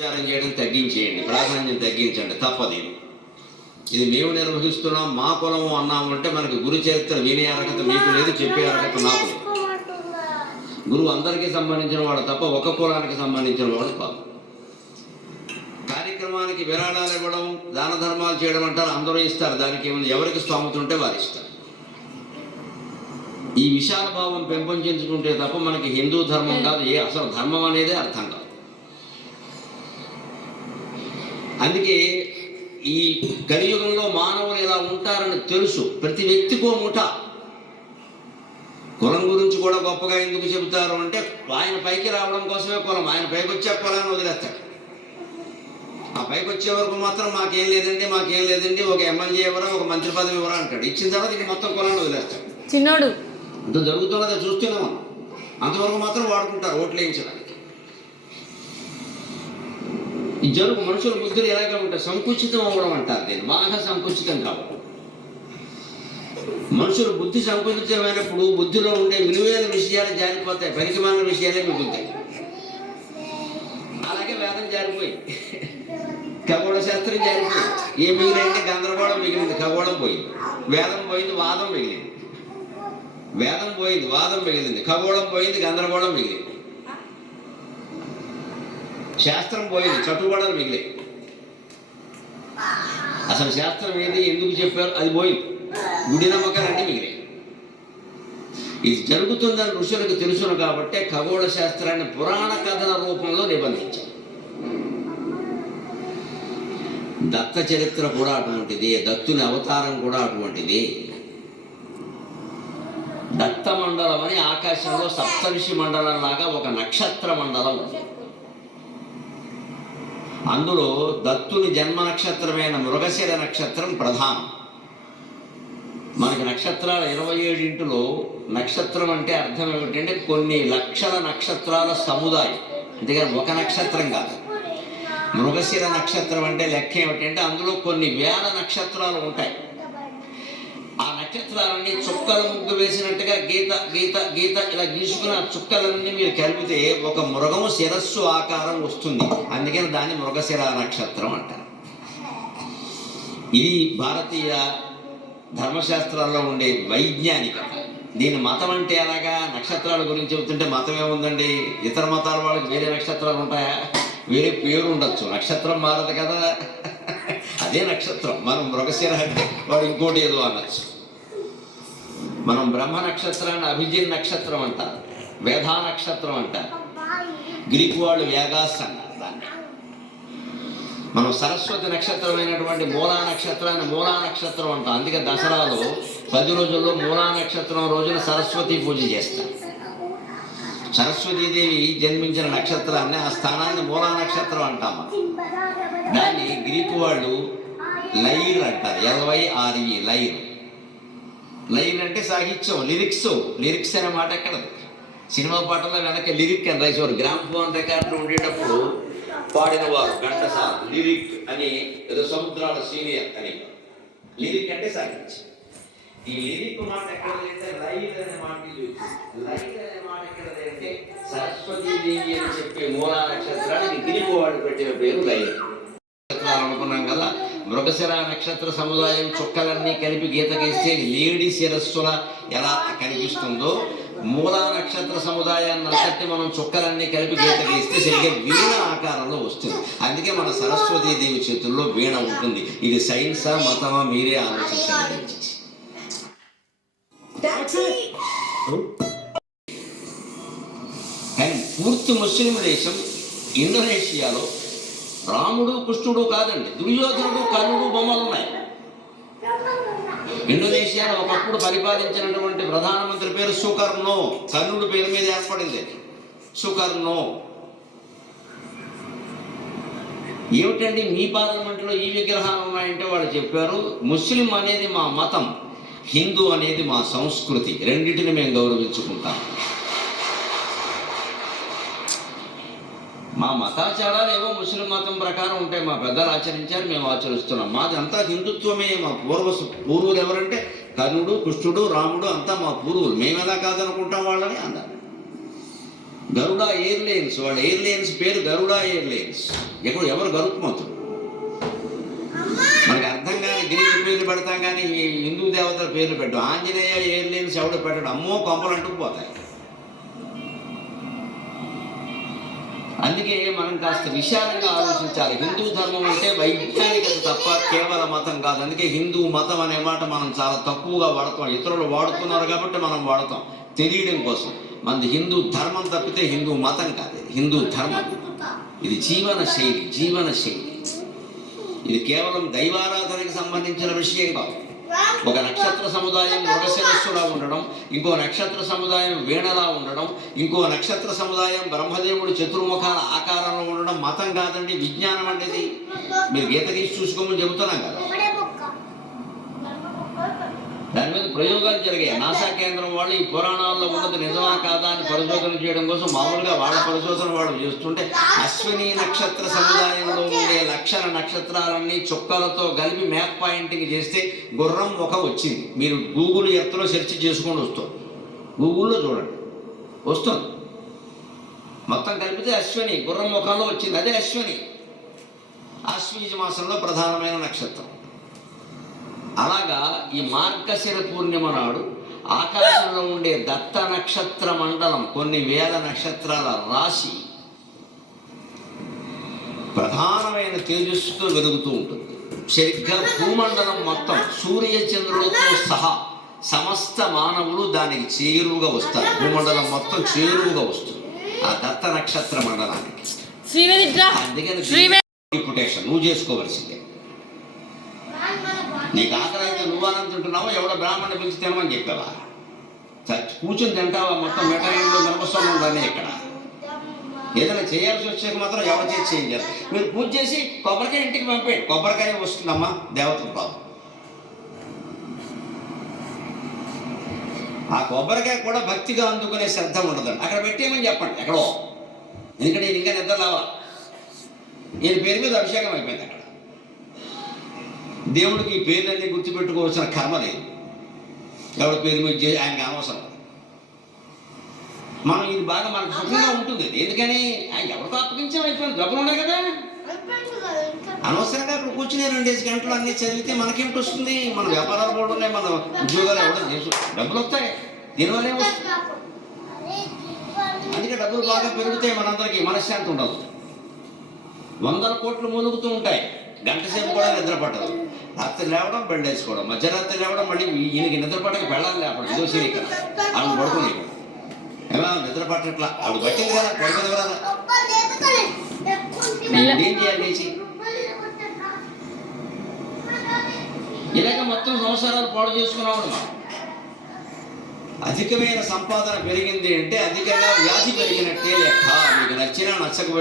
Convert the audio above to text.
ప్రచారం చేయడం తగ్గించేయండి ప్రాధాన్యం తగ్గించండి తప్పదు ఇది. ఇది మేము నిర్వహిస్తున్నాం మా కులము అన్నాము అంటే మనకి గురు చరిత్ర వినే అర్హత మీకు లేదు చెప్పే అర్హత నాకు లేదు. గురువు అందరికీ సంబంధించిన వాడు తప్ప ఒక కులానికి సంబంధించిన వాడు కాదు. కార్యక్రమానికి విరాళాలు ఇవ్వడం దాన ధర్మాలు చేయడం అంటారు అందరూ ఇస్తారు దానికి ఏముంది ఎవరికి స్తోమత ఉంటే వారు ఇస్తారు. ఈ విశాల భావం పెంపొందించుకుంటే తప్ప మనకి హిందూ ధర్మం కాదు ఏ అసలు ధర్మం అనేదే అర్థం కాదు. అందుకే ఈ కలియుగంలో మానవులు ఇలా ఉంటారని తెలుసు. ప్రతి వ్యక్తికో ముఠ. కులం గురించి కూడా గొప్పగా ఎందుకు చెబుతారు అంటే ఆయన పైకి రావడం కోసమే కులం. ఆయన పైకి వచ్చే కులాన్ని వదిలేస్తాడు. ఆ పైకి వచ్చే వరకు మాత్రం మాకేం లేదండి మాకేం లేదండి. ఒక ఎమ్మెల్యే ఎవరో ఒక మంత్రి పదవి ఎవరో అంటాడు. ఇచ్చిన తర్వాత ఇంక మొత్తం కులాన్ని వదిలేస్తాడు. చిన్నోడు. ఇంత జరుగుతున్నదో చూస్తున్నాం అంతవరకు మాత్రం వాడుకుంటారు ఓట్లు వేయించడానికి. ఈ జరుగు మనుషుల బుద్ధులు ఎలాగే ఉంటాయి సంకుచితం అవ్వడం అంటారు దీన్ని. బాగా సంకుచితం కావడం. మనుషులు బుద్ధి సంకుచితమైనప్పుడు బుద్ధిలో ఉండే విలువైన విషయాలు జారిపోతాయి పనికిమాలిన విషయాలే మిగులుతాయి. అలాగే వేదం జారిపోయి. ఖగోళ శాస్త్రం జారిపోయి. ఏ మిగిలింది? గందరగోళం మిగిలింది ఖగోళం పోయింది. వేదం పోయింది వాదం మిగిలింది. వేదం పోయింది వాదం మిగిలింది ఖగోళం పోయింది గందరగోళం మిగిలింది. శాస్త్రం పోయింది చట్టుబడలు మిగిలే అసలు శాస్త్రం ఏంది ఎందుకు చెప్పారు? అది పోయింది. గుడి నమ్మకాలన్నీ మిగిలే ఇది జరుగుతుందని ఋషులకు తెలుసును కాబట్టి ఖగోళ శాస్త్రాన్ని పురాణ కథల రూపంలో నిబంధించారు. దత్త చరిత్ర కూడా అటువంటిది దత్తుని అవతారం కూడా అటువంటిది. దత్త మండలం అని ఆకాశంలో సప్తర్షి మండలం లాగా ఒక నక్షత్ర మండలం ఉంది. అందులో దత్తుని జన్మ నక్షత్రమైన మృగశిర నక్షత్రం ప్రధానం. మనకి నక్షత్రాల ఇరవై ఏడింటిలో నక్షత్రం అంటే అర్థం ఏమిటంటే కొన్ని లక్షల నక్షత్రాల సముదాయం. అంతేగాని ఒక నక్షత్రం కాదు. మృగశిర నక్షత్రం అంటే లెక్క ఏమిటంటే అందులో కొన్ని వేల నక్షత్రాలు ఉంటాయి. ఆ నక్షత్రాలన్నీ చుక్కల ముగ్గు వేసినట్టుగా గీత గీత గీత ఇలా గీసుకున్న చుక్కలన్నీ మీరు కలిపితే ఒక మృగము శిరస్సు ఆకారం వస్తుంది. అందుకని దాన్ని మృగశిర నక్షత్రం అంటారు. ఇది భారతీయ ధర్మశాస్త్రాల్లో ఉండే వైజ్ఞానికత. దీని మతం అంటే అలాగా నక్షత్రాల గురించి చెబుతుంటే మతం ఏముందండి? ఇతర మతాల వాళ్ళకి వేరే నక్షత్రాలు ఉంటాయా? వేరే పేరు ఉండొచ్చు. నక్షత్రం మారదు కదా. అదే నక్షత్రం. మనం మృగశిర అంటే వాడు ఇంకోటి ఏదో అనొచ్చు. మనం బ్రహ్మ నక్షత్రాన్ని అభిజిన్ నక్షత్రం అంటారు వేధా నక్షత్రం అంటారు. గ్రీకు వాళ్ళు వేగాస్ అన్నారు దాన్ని. మనం సరస్వతి నక్షత్రమైనటువంటి మూలా నక్షత్రాన్ని మూలా నక్షత్రం అంటాం. అందుకే దసరాలో పది రోజుల్లో మూలా నక్షత్రం రోజున సరస్వతి పూజ చేస్తాం సరస్వతీదేవి జన్మించిన నక్షత్రాన్ని ఆ స్థానాన్ని మూలా నక్షత్రం అంటాం దాన్ని గ్రీకు వాళ్ళు లైర్ అంటారు ఎల్వై ఆర్ఈ లైర్. లైన్ అంటే సాహిత్యం లిరిక్స్ లిరిక్స్ అనే మాట ఎక్కడ? సినిమా పాటల్లో వెనక లిరిక్ అని రాసేవారు గ్రామ్ ఫోన్ రికార్డులు ఉండేటప్పుడు పాడిన వారు గంటసా లిరిక్ అని ఏదో సముద్రాల సీనియర్ అని. లిరిక్ అంటే సాహిత్యం. ఈ లిరిక్ మాట ఎక్కడ లేదంటే లైర్ అనే మాట లైర్ అనే మాట ఎక్కడ లేదంటే సరస్వతి దేవి అని చెప్పే మూలా నక్షత్రానికి గిరిపోవాడు పెట్టిన పేరు లైవ్ అనుకున్నాం కదా మృగశిర నక్షత్ర సముదాయం చుక్కలన్నీ కలిపి గీత గీస్తే లేడి శిరస్సుల ఎలా కనిపిస్తుందో మూలా నక్షత్ర సముదాయాన్ని అంతటి మనం చుక్కలన్నీ కలిపి గీత గీస్తే సరిగ్గా వీణ ఆకారంలో వస్తుంది. అందుకే మన సరస్వతీ దేవి చేతుల్లో వీణ ఉంటుంది. ఇది సైన్సా మతమా మీరే ఆలోచించండి. పూర్తి ముస్లిం దేశం ఇండోనేషియాలో రాముడు కృష్ణుడు కాదండి. దుర్యోధనుడు కర్ణుడు బొమ్మలు ఉన్నాయి. ఇండోనేషియాను ఒకప్పుడు పరిపాలించినటువంటి ప్రధానమంత్రి పేరు సుకర్ణో. కర్ణుడు పేరు మీద ఏర్పడింది. సుకర్ణో. ఏమిటండి మీ పార్లమెంట్లో ఈ విగ్రహాలు ఉన్నాయంటే వాళ్ళు చెప్పారు ముస్లిం అనేది మా మతం హిందూ అనేది మా సంస్కృతి. రెండింటిని మేము గౌరవించుకుంటాం. మా మతాచారాలు ఏవో ముస్లిం మతం ప్రకారం ఉంటాయి. మా పెద్దలు ఆచరించారు మేము ఆచరిస్తున్నాం. మాది అంతా హిందుత్వమే మా పూర్వ పూర్వులు ఎవరంటే కర్ణుడు కృష్ణుడు రాముడు అంతా మా పూర్వులు. మేము ఎలా కాదనుకుంటాం వాళ్ళని? అన్నారు. గరుడా ఎయిర్లైన్స్ వాళ్ళ ఎయిర్లైన్స్ పేరు గరుడా ఎయిర్లైన్స్ ఎక్కడ ఎవరు గరుత్మంతుడు మనకి అర్థం కాని గ్రీకు పేర్లు పెడతాం కానీ హిందూ దేవతల పేర్లు పెట్టాం. ఆంజనేయ ఎయిర్లైన్స్ ఎవడు పెట్టడం? అమ్మో కొంపలు అంటుకుపోతాయి. అందుకే మనం కాస్త విశాలంగా ఆలోచించాలి. హిందూ ధర్మం అంటే వైజ్ఞానికత తప్ప కేవల మతం కాదు. అందుకే హిందూ మతం అనే మాట మనం చాలా తక్కువగా వాడతాం. ఇతరులు వాడుతున్నారు కాబట్టి మనం వాడతాం. తెలియడం కోసం. మనది హిందూ ధర్మం తప్పితే హిందూ మతం కాదు. హిందూ ధర్మం. ఇది జీవన శైలి జీవన శైలి. ఇది కేవలం దైవారాధనకి సంబంధించిన విషయం కాదు. ఒక నక్షత్ర సముదాయం మృగశిరస్సులా ఉండడం ఇంకో నక్షత్ర సముదాయం వీణలా ఉండడం ఇంకో నక్షత్ర సముదాయం బ్రహ్మదేవుడు చతుర్ముఖాల ఆకారంలో ఉండడం మతం కాదండి విజ్ఞానం అనేది మీరు గీత గీసి చూసుకోమని చెబుతున్నాం కదా దాని మీద ప్రయోగాలు జరిగాయి. నాసా కేంద్రం వాళ్ళు ఈ పురాణాల్లో ఉన్నది నిజమా కాదా అని పరిశోధన చేయడం కోసం మామూలుగా వాళ్ళ పరిశోధన వాళ్ళు చేస్తుంటే అశ్విని నక్షత్ర సముదాయంలో ఉండే లక్షణ నక్షత్రాలన్నీ చుక్కలతో కలిపి మ్యాప్ పాయింటింగ్ చేస్తే గుర్రం ముఖం వచ్చింది. మీరు గూగుల్ ఎర్త్లో సెర్చ్ చేసుకొని వస్తుంది గూగుల్లో చూడండి. వస్తుంది. మొత్తం కలిపితే అశ్విని గుర్రం ముఖంలో వచ్చింది. అదే అశ్విని. ఆశ్వీజ మాసంలో ప్రధానమైన నక్షత్రం. అలాగా ఈ మార్గశిర పూర్ణిమ నాడు ఆకాశంలో ఉండే దత్త నక్షత్ర మండలం కొన్ని వేల నక్షత్రాల రాశి ప్రధానమైన తేజస్సుతో వెలుగుతూ ఉంటుంది. సరిగ్గా భూమండలం మొత్తం సూర్య చంద్రులతో సహా సమస్త మానవులు దానికి చేరువుగా వస్తారు. భూమండలం మొత్తం చేరువుగా వస్తుంది ఆ దత్త నక్షత్ర మండలానికి. అందుకని నువ్వు చేసుకోవలసిందే. నీకు ఆకలి అయితే నువ్వు ఎవడో బ్రాహ్మణ పిలిచి తినమని చెప్పావా? చచ్చి కూర్చొని తింటావా? మొత్తం మెటైన్లో మినపస్వామి ఉండాలి ఇక్కడ. ఏదైనా చేయాల్సి వచ్చాక మాత్రం ఎవరు చేసి చేయించారు మీరు పూజ చేసి కొబ్బరికాయ ఇంటికి పంపేయండి. కొబ్బరికాయ వస్తుందమ్మా దేవతలు కాదు ఆ కొబ్బరికాయ కూడా భక్తిగా అందుకునే శ్రద్ధ ఉండదండి. అక్కడ పెట్టేయమని చెప్పండి ఎక్కడో. ఎందుకంటే నేను ఇంకా నిద్ర లావా ఈయన పేరు మీద అభిషేకం అయిపోయింది అక్కడ. దేవుడికి ఈ పేర్లన్నీ గుర్తుపెట్టుకోవాల్సిన కర్మ లేదు. ఎవరి పేరు మీద ఆయనకి అనవసరం మనం ఇది బాగా మనకు సుఖంగా ఉంటుంది. ఎందుకని? ఆయన ఎవరితో అప్పగించాం? అయిపోయింది. డబ్బులు ఉన్నాయి కదా అనవసరంగా అక్కడ కూర్చుని రెండేసి గంటలు అన్ని చదివితే మనకేమిటి వస్తుంది మన వ్యాపారాలు కూడా ఉన్నాయి మన ఉద్యోగాలు ఎవడో చేసు డబ్బులు వస్తాయి. దీనివల్ల ఏమొస్తుంది అందుకే డబ్బులు బాగా పెరుగుతాయి మనందరికీ. మనశ్శాంతి ఉండదు. వందల కోట్లు మూలుగుతూ ఉంటాయి. గంట సేపు కూడా నిద్ర పట్టదు. రాత్రి లేవడం బెడ్ వేసుకోవడం మధ్యరాత్రి లేవడం మళ్ళీ ఈయనకి నిద్ర పట్టక పెళ్ళాలి లేపడం ఇదో సరే ఇక్కడ. ఆవిడ పడుకుని ఏమన్నా నిద్ర పట్టట్లా ఆవిడ పట్టింది కదా పడుకుంది కదా ఏం చేయాలి లేచి ఇలాగ మొత్తం సంవత్సరాలు పాడు చేసుకున్నాడు మనం అధికమైన సంపాదన పెరిగింది అంటే అధికంగా వ్యాధి పెరిగినట్టే లెక్క. మీకు నచ్చినా నచ్చకపోయినా